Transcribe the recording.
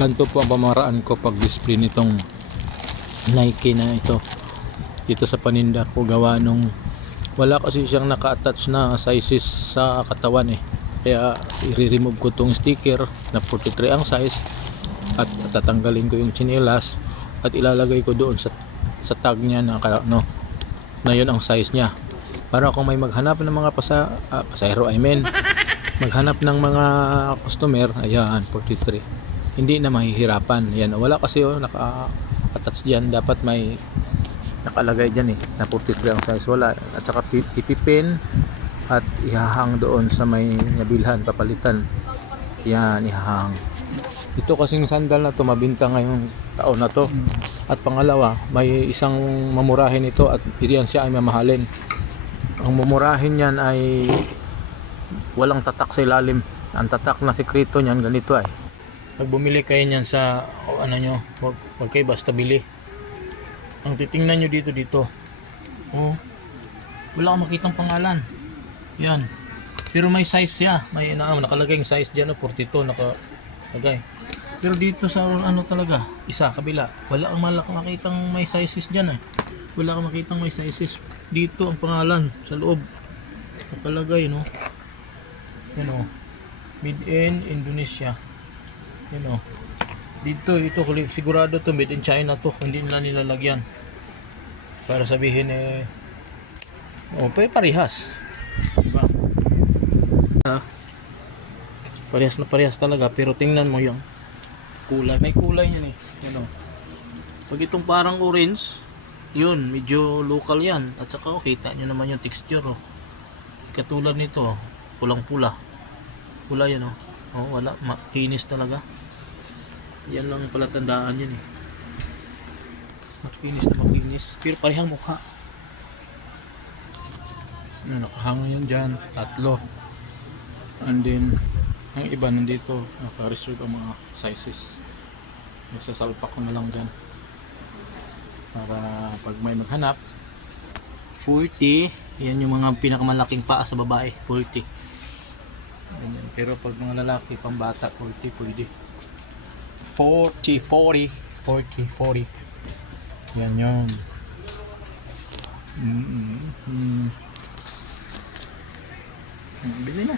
Ganito po ang pamaraan ko pag display nitong Nike na ito dito sa paninda ko, gawa nung wala kasi siyang naka-attach na sizes sa katawan kaya i-remove ko tong sticker na 43 ang size at tatanggalin ko yung tsinelas at ilalagay ko doon sa tag niya na na yun ang size niya, para kung may maghanap ng mga pasahero, maghanap ng mga customer, ayan 43, hindi na mahihirapan. Yan, wala kasi naka-attach diyan, dapat may nakalagay diyan na 43 ang size, wala, at saka ipipin at ihahang doon sa may nabilhan, papalitan. Yan, ihahang. Ito kasing sandal na to mabinta ngayong taon na to. At pangalawa, may isang mamurahin ito at iyan siya ay mamahalin. Ang mamurahin niyan ay walang tatak sa ilalim. Ang tatak na sekreto niyan ganito ay. Pag bumili kayo niyan sa wag kayo basta bili. Ang titingnan nyo dito. Oh, wala kang makitang pangalan. Yan. Pero may size siya. May nakalagay yung size diyan, 42 nakalagay. Pero dito sa talaga, isa kabila, wala kang makitang may sizes diyan Wala kang makitang may sizes. Dito ang pangalan sa loob. Nakalagay Made in Indonesia. Dito ito sigurado to made in China to, hindi na nilalagyan. Para sabihin parehas. Diba? Parehas na parehas talaga, pero tingnan mo yung kulay. May kulay niyan Pag itong parang orange, yun, medyo local yan. At saka kita nyo naman yung texture katulad nito, pulang-pula. Pula yan wala, makinis talaga. Yan lang palatandaan yun makinis na makinis, pero parehang mukha. Nakahanga yan dyan, 3. And then ang iba nandito, naka-reserve ang mga sizes. Magsasalpak ko na lang dyan para pag may maghanap. 40, yan yung mga pinakamalaking paa sa babae, 40. Ganyan. Pero pag mga lalaki, pambata, 40 pwede. 40. Yan yun. Bili na.